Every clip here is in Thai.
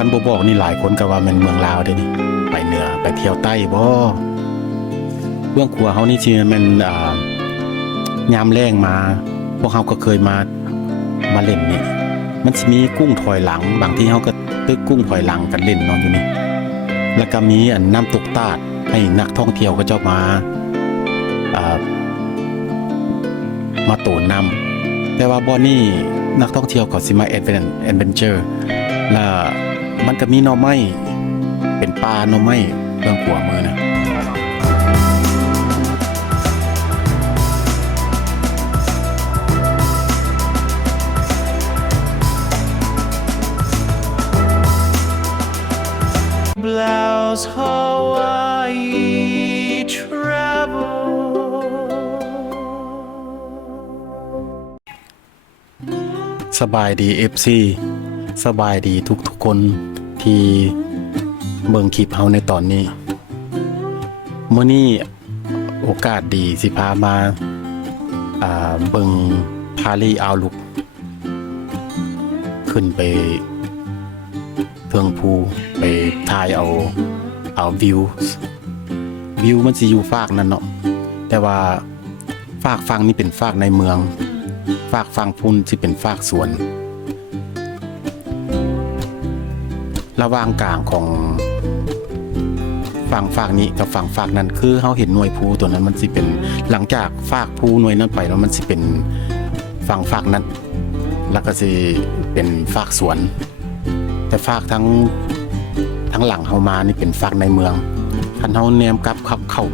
คันบ่บอกนี่หลายคนก็ว่าแม่นเมืองลาวเด้นี่ไปเหนือไปเที่ยวใต้บ่เมืองขัวเฮานี่สิแม่นยามแล้งมาพวกเฮาก็เคยมาเล่นนี่มันสิมีกุ้งถอยหลังบางทีเฮาก็ตึกกุ้งถอยหลังกันเล่นเนาะอยู่นี่แล้วก็มีน้ำตกตาดให้นักท่องเที่ยวก็เจ้ามาโตนน้ำแต่ว่าบ่อนี่นักท่องเที่ยวก็สิมาแอดเวนเจอร์แล้วมันก็มีหน่อไม้เป็นป่าหน่อไม้เรื่องขัวมือนะBlouse Hawaii travel สบายดี FC สบายดีทุกคนที่เบิ่งคลิปเฮาในตอนนี้มื้อนี้โอกาสดีสิพามาเบิ่งพาลีอ่าวลุกขึ้นไปเทิงภูไปถ่ายเอาวิวมันสิอยู่ฝากนั่นเนาะแต่ว่าฝากฝั่งนี้เป็นฝากในเมืองฝากฝั่งพุ่นสิเป็นฝากสวนระหว่างกลางของฝั่งนี้กับฝั่งนั้นคือเฮาเห็นหน่วยภูตัวนั้นมันสิเป็นหลังจากฝากภูหน่วยนั้นไปแล้วมันสิเป็นฝั่งนั้นแล้วก็สิเป็นฝากสวนแต่ฝากทั้งหลังเฮามานี่เป็นฝากในเมืองคันเฮาแนมกลับเข้า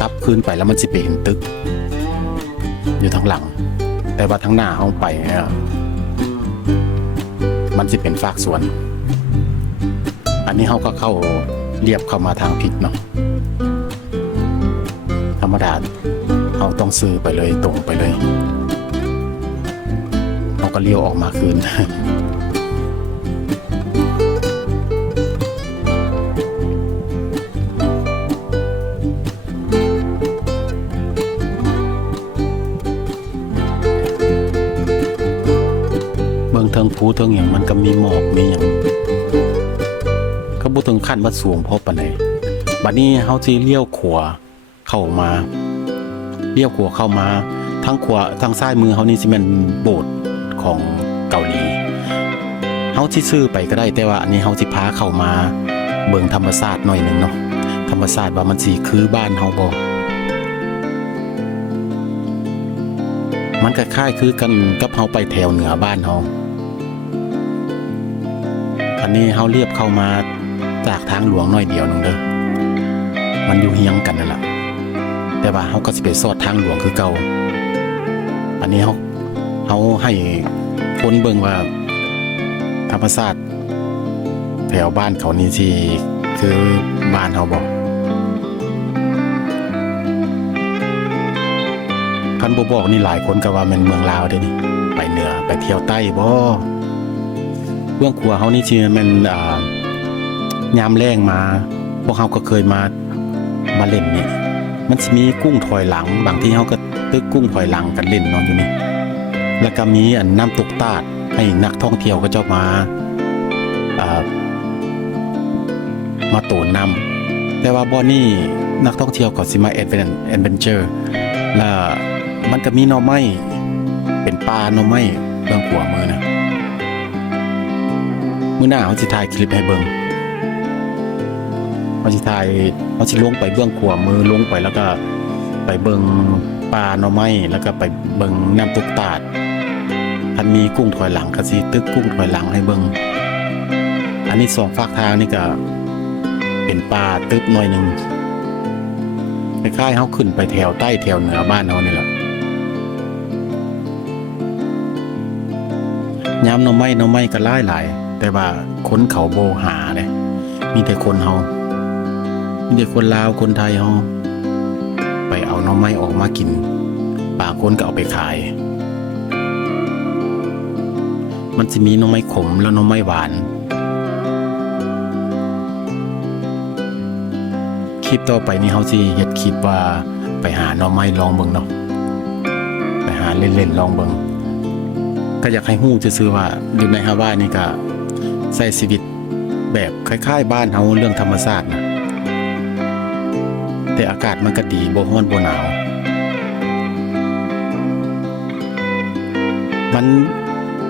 กลับคืนไปแล้วมันสิไปเห็นตึกอยู่ทั้งหลังแต่ว่าทั้งหน้าเฮาไปเนี่ยมันสิเป็นฝากสวนอันนี้เฮาก็เข้าเรียบเข้ามาทางผิดเนาะธรรมดาเฮาต้องซื้อไปเลยตรงไปเลยเฮาก็เลี้ยวออกมาคืนเบิ่งเทิงภูเทิงหยังมันก็มีหมอกมีหยังก็บ่ถึงขั้นว่าสูงพอปานใดบัดนี้เฮาสิเลี้ยวขวาเข้ามาทางซ้ายมือเฮานี่สิแม่นโบสถ์ของเกาหลีเฮาสิซื้อไปก็ได้แต่ว่าอันนี้เฮาสิพาเข้ามาเบิ่งธรรมชาติหน่อยนึงเนาะธรรมชาติว่ามันสิคือบ้านเฮาบ่มันคล้ายๆคือกันกับเฮาไปแถวเหนือบ้านเฮาอันนี้เฮาเรียบเข้ามาจากทางหลวงหน่อยเดียวนึงเด้อมันอยู่เฮียงกันนั่นแหละแต่ว่าเฮาก็สิไปสอดทางหลวงคือเก่าอันนี้เฮาให้คนเบิ่งว่าธรรมชาติแถวบ้านเขานี่สิคือบ้านเฮาบ่คันบ่บอกนี่หลายคนก็ว่าแม่นเมืองลาวเด้นี่ไปเหนือไปเที่ยวใต้บ่เมืองขัวเฮานี่สิแม่นยามแล้งมาพวกเฮาก็เคยมาเล่นนี่มันสิมีกุ้งถอยหลังบางทีเฮาก็ตึกกุ้งถอยหลังกันเล่นเนาะอยู่นี่แล้วก็มีน้ำตกตาดให้นักท่องเที่ยวก็เจ้ามาโตนน้ำแต่ว่าบ่อนี่นักท่องเที่ยวก็สิมาแอดเวนเจอร์แล้วมันก็มีหน่อไม้เป็นป่าหน่อไม้เรื่องขัวมือนะมื้อหน้าเฮาสิถ่ายคลิปให้เบิ่งเฮาสิลงไปเบื้องขวามือลงไปแล้วก็ไปเบิ่งป่าหน่อไม้แล้วก็ไปเบิ่งน้ำตกตาดอันมีกุ้งถอยหลังก็สิตึกกุ้งถอยหลังให้เบิ่งอันนี้สองฝากทางนี่ก็เป็นป่าตึกหน่อยนึงคล้ายๆเฮาขึ้นไปแถวใต้แถวเหนือบ้านเฮานี่แหละยามหน่อไม้ก็หลายแต่ว่าคนเขาบ่หาเด้มีแต่คนเฮามีแต่คนลาวคนไทยเฮาไปเอาหน่อไม้ออกมากินบางคนก็เอาไปขายมันสิมีหน่อไม้ขมแล้วหน่อไม้หวานคลิปต่อไปนี้เฮาสิเฮ็ดคลิปว่าไปหาหน่อไม้ลองเบิ่งเนาะไปหาเล่นๆลองเบิ่งก็อยากให้ฮู้ซื่อๆว่าอยู่ในฮาวายนี่ก็ใช้ชีวิต แบบคล้ายๆบ้านเฮาเรื่องธรรมชาตินะแต่อากาศมันก็ดีบ่ร้อนบ่หนาวมัน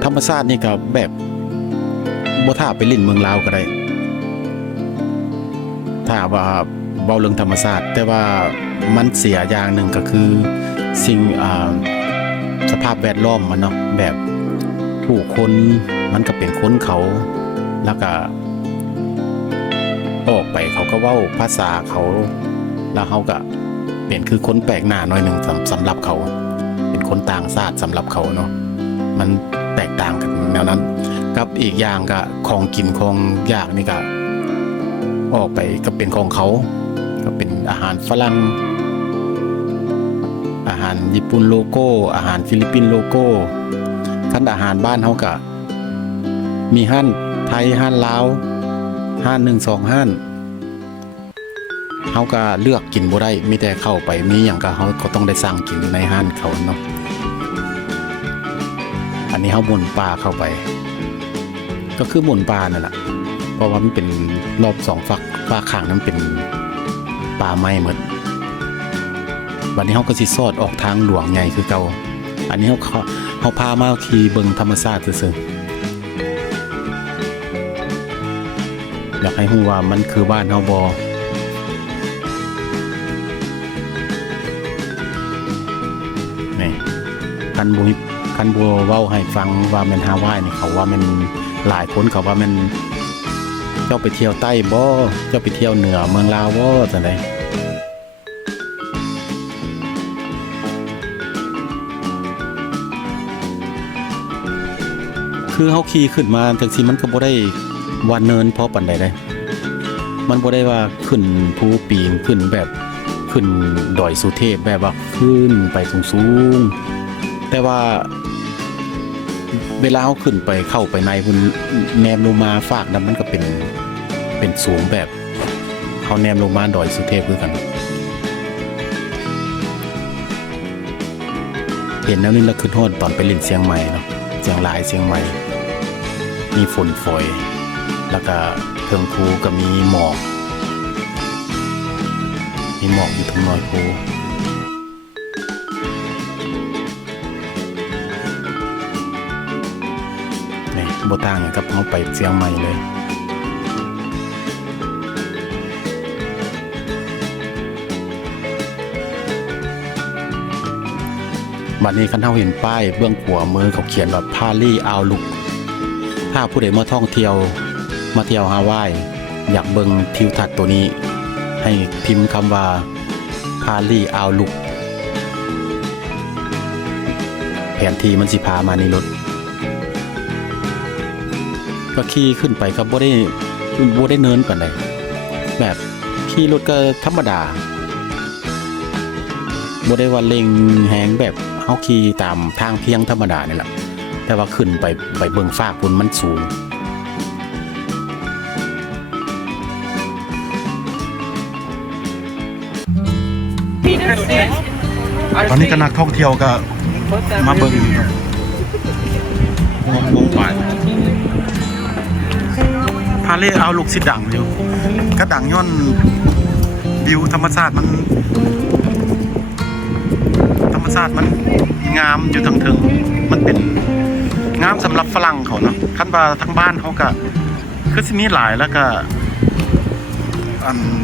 ธรรมชาตินี่ก็แบบบ่ท่าไปเล่นเมืองลาวก็ได้ถ้าว่าเว้าเรื่องธรรมชาติแต่ว่ามันเสียอย่างหนึ่งก็คือสิ่งสภาพแวดล้อมมันเนาะแบบผู้คนมันก็เป็นคนเขาแล้วก็ออกไปเขาก็เว้าภาษาเขาแล้วเขาก็เป็นคือคนแปลกหน้าหน่อยหนึ่งสำหรับเขาเป็นคนต่างชาติสำหรับเขาเนาะมันแตกต่างกันแนวนั้นกับอีกอย่างก็ของกินของอยากนี่ก็ออกไปก็เป็นของเขาก็เป็นอาหารฝรั่งอาหารญี่ปุ่นโลโก้อาหารฟิลิปปินส์โลโก้คันอาหารบ้านเขาก็มีห้านไทยห้านลาวห้าน1 2ห้านเขาก็เลือกกินบ่ได้มีแต่เข้าไปมีอย่างก็เขาก็ต้องได้สั่งกินในห้านเขาเนาะอันนี้เขาหมุนปลาเข้าไปก็คือหมุนปลานั่นแหละเพราะว่ามันเป็นรอบ2ฝักปลาข้างนั้นเป็นปลาไม้หมดวันนี้เขาก็สิซอดออกทางหลวงใหญ่คือเก่าอันนี้เขาพามาขี่เบิ่งธรรมชาติซื่อๆอยากให้ฮู้ว่ามันคือบ้านเฮาบ่นี่คันบ่เว้าให้ฟังว่าแม่นฮาวายนี่เขาว่าแม่นหลายคนเขาว่าแม่นเจ้าไปเที่ยวใต้บ่เจ้าไปเที่ยวเหนือเมืองลาวบ่จังได๋คือเฮาขี่ขึ้นมาจังซี่มันก็บ่ได้ว่าเนินพอปานใดได้มันบ่ได้ว่าขึ้นภูปีนขึ้นแบบขึ้นดอยสุเทพแบบว่าขึ้นไปสูงๆแต่ว่าเวลาเฮาขึ้นไปเข้าไปในพุ่นแนมลงมาฟากนั้นมันก็เป็นสูงแบบเฮาแนมลงมาดอยสุเทพคือกันเห็นแล้วนี่ละคือโทษตอนไปเล่นเชียงใหม่เนาะเชียงรายเชียงใหม่มีฝนฝอยแล้วก็เทิงภูก็มีหมอกอยู่ทั้งน้อยภูนี่บ่ต่างอย่างกับเฮาไปเชียงใหม่เลยบัดนี้คันเฮาเห็นป้ายเบื้องขวามือเขาเขียนว่าพาลีอาวลุกถ้าผู้ใดมาท่องเที่ยวมาเที่ยวฮาวายอยากเบิ่งทิวทัศน์ตัวนี้ให้พิมพ์คำว่าพาลีอาวลุกแผนที่มันสิพามาในรถก็ขี่ขึ้นไปก็บ่ได้เนินปานใดแบบขี่รถก็ธรรมดาบ่ได้ว่าเร่งแฮงแบบเฮาขี่ตามทางเพียงธรรมดานี่แหละแต่ว่าขึ้นไปเบิ่งฟ้าพุ่นมันสูงตอนนี้ก็นักท่องเที่ยวก็มาเบิ่งวงป่าพาเลเอาลูกสิดังอยู่ก็ดังย้อนวิวธรรมชาติมันงามอยู่ทั้งมันเป็นงามสำหรับฝรั่งเขาเนาะคันว่าทั้งบ้านเขาก็คือสิมีหลายแล้วก็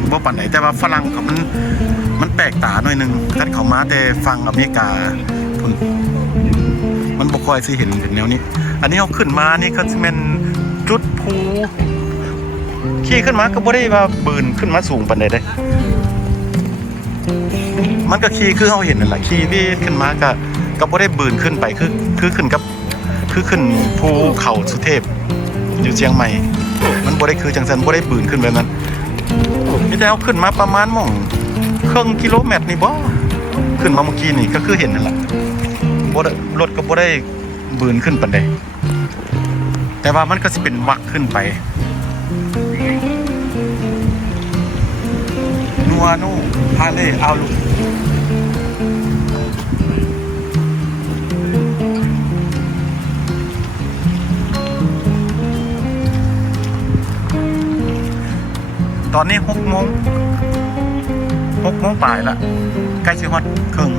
บ่ปานใดแต่ว่าฝรั่งเขามันแปลกตาหน่อยนึงคันเขามาแต่ฝั่งอเมริกาพุ่นมันบ่ค่อยสิเห็นแนวนี้อันนี้เขาขึ้นมานี่ก็สิแม่นจุดภูขี่ขึ้นมาก็บ่ได้ว่าบืนขึ้นมาสูงปานใดเด้มันก็ขี่คือเฮาเห็นนั่นแหละขี่ที่ขึ้นมาก็บ่ได้บืนขึ้นไปคือขึ้นกับคือขึ้นภูเขาสุเทพอยู่เชียงใหม่มันบ่ได้คือจังซั่นบ่ได้บืนขึ้นแบบนั้นมีแต่เฮาขึ้นมาประมาณครึ่งกิโลเมตรนี่บ่ขึ้นมาเมื่อกี้นี่ก็คือเห็นนั่นแหละบ่ได้รถก็บ่ได้บืนขึ้นปานใดแต่ว่ามันก็สิเป็นวักขึ้นไปนัวโนพาเลเอาลุ ตอนนี้6 โมงปลายละใกล้ชิฮอตครึ่ง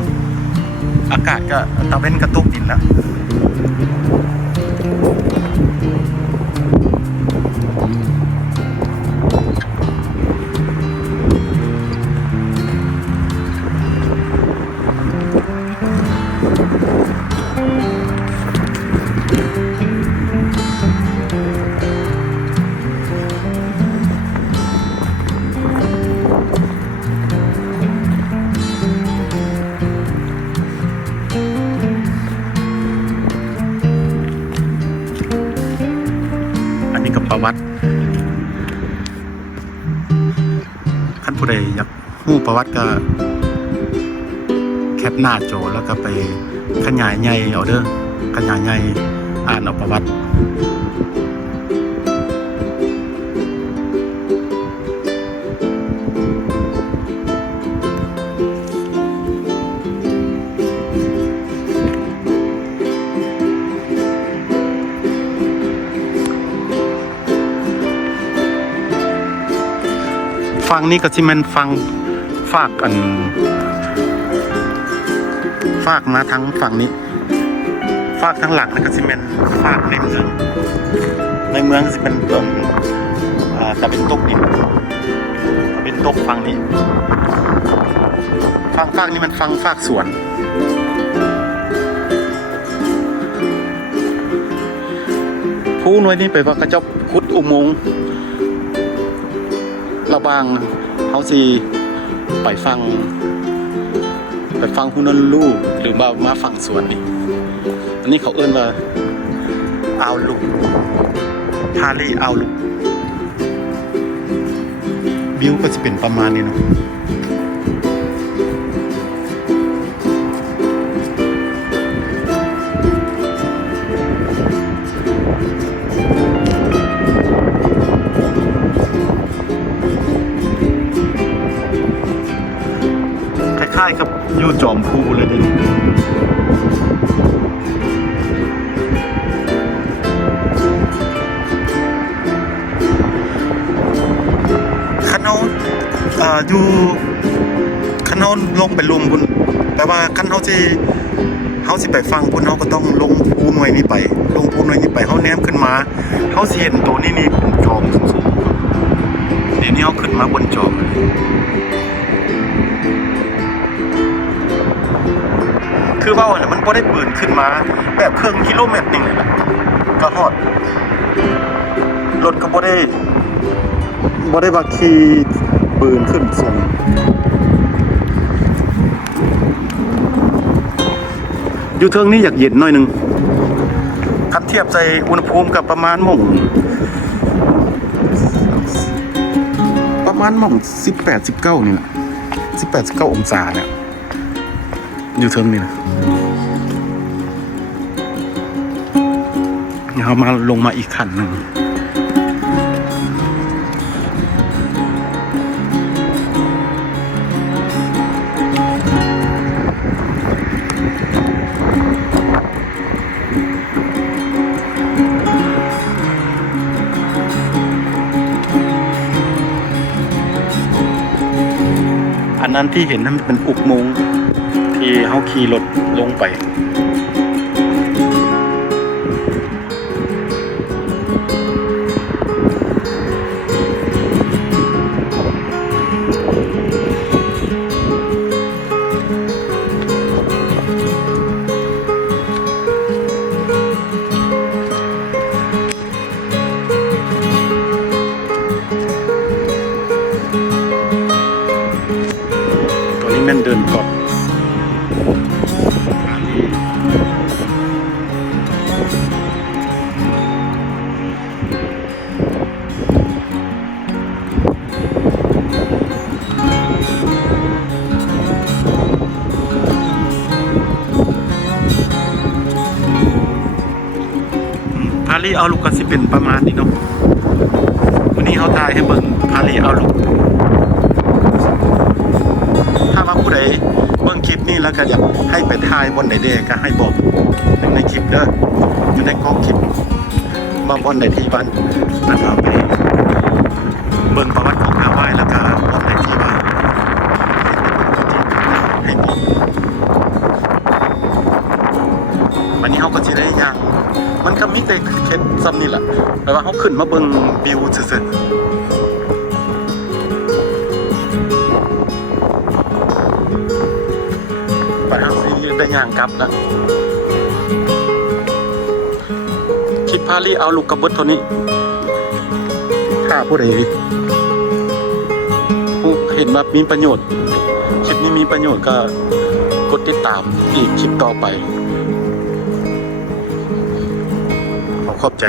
อากาศก็ตะเว้นกระตุกดินแล้วอันนี้กับประวัติท่านผู้ใดอยากรู้ประวัติก็แคปหน้าจอแล้วก็ไปขยายใหญ่เอาเด้อขยายใหญ่อ่านเอาประวัติฟังนี้ก็สิแม่นฟังฝากมาทั้งฝั่งนี้ฝากทั้งหลังนี่ก็สิแม่นฝากในเมืองสิเป็นต้นตะเป็นตกดินตะเป็นตกฝั่งนี้ฝั่งนี้มันฝากสวนผู้หน่วยนี้ไปว่ากระเจ้าขุดอุโมงค์ระบางเฮาสิไปฟังผู้นั้นลูกหรือมาฟังสวนนี่อันนี้เขาเอิ้นว่าอ่าวลุกพาลีอ่าวลุกวิวก็จะเป็นประมาณนี้เนาะคล้ายๆกับอยู่จอมภูเลยดิคันเฮาอยู่คันเฮาลงไปลุมพุ่นแต่ว่าคันเฮาสิไปฟังพุ่นเฮาก็ต้องลงภูหน่วยนี้ไปเฮาแนมขึ้นมาเฮาสิเห็นตัวนี้เป็นจอมสูงๆเดี๋ยวนี้เฮาขึ้นมาบนจอมคือว่าเนี่ยมันบ่ได้ปืนขึ้นมาแบบครึ่งกิโลเมตรนึงเลยล่ะก็ฮอดรถก็บ่ได้ว่าขี่ปืนขึ้นสูงอยู่เทิงนี้อยากเย็นหน่อยนึงคันเทียบใจอุณหภูมิกับประมาณหม่อง18-19นี่แหละ18-19 องศาเนี่ยอยู่เทิงนี่นะเรามาลงมาอีกขั้นหนึ่งอันนั้นที่เห็นนั้นเป็นอุโมงค์ที่เขาขี่รถลงไปตัวนี้แม่นเดินกอบพาลีเอาลูกก็สิเป็นประมาณนี้เนาะวันนี้เขาถ่ายให้เบิ่งพาลีเอาลูกถ้าว่าผู้ใดเบิ่งคลิปนี้แล้วก็อยากให้ไปถ่ายบนใดเด้ก็ให้บอกในคลิปเด้ออยู่ในกล้องคลิปมาบนใดที่บ้านนั่นเอาไปเบิ่งประวัติของฮาวาย ละแปลว่าเขาขึ้นมาเบิ่งวิวซื่อๆไปเอาสิได้ย่างกลับละคลิปพาลีเอาลูกกระเบิดเท่านี้ถ้าผู้ใดเห็นว่ามีประโยชน์ คลิปนี้มีประโยชน์ก็กดติดตามอีกคลิปต่อไปขอบใจ